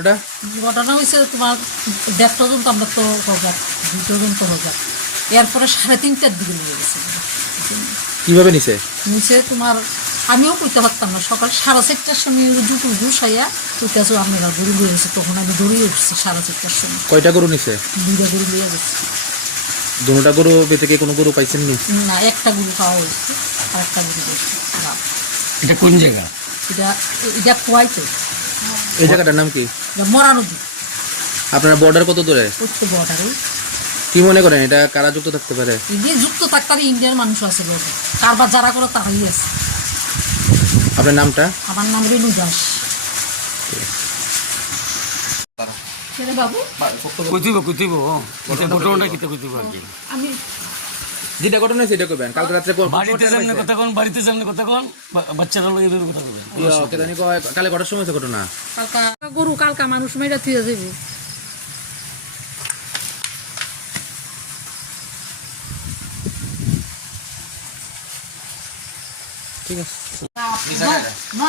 ওটা ঘটনা হয়েছে তোমার 1.5 পর্যন্ত আমরা তো হজাক 2 পর্যন্ত হজাক এরপরে 3:30টার দিকে নিয়ে গেছে কিভাবে নিছে? নিচে তোমার আমিও কইতে পারতাম না সকাল 4:30টার সময় জুটু ঘুষাইয়া কইতেছো আপনারা গরু লিয়ে গেছে তখন আমি দৌড়িয়ে উঠছি 4:30টার সময় কয়টা গরু নিছে? 2টা গরু লিয়ে গেছে দুটা গরু বেঁচে কোনো গরু পাইছেন নি? না একটা গরু পাওয়া হয়েছে আর একটা গরু গেছে এটা কোন জায়গা? এটা এটা কুয়াইতে এই জায়গাটার নাম কি? এটা মরা নদী আপনার বর্ডার কত দূরে? উত্তর বর্ডারে কি মনে করেন এটা কারা যুক্ত থাকতে পারে? ইন্ডিয়া যুক্ত থাকতার ইন্ডিয়ার মানুষ আছে বলে কারবার যারা করে তারাই আছে। আপনার নামটা? আমার নাম রেণু দাস। ছেলে বাবু কইতিব এটা ঘটনাটা কিতে কইতিব আর কি আমি যেটা ঘটনা হয়েছে সেটা করবেন। কালকে রাত্রে বাড়িতে সামনে কথা কোন বাচ্চারা লগে এদের কথা কইবেন কালে কটার সময় হয়েছে ঘটনা? কালকা গরু কালকা মানুষ মেয়েরা থুয়ে যাবে ঠিক আছে। না না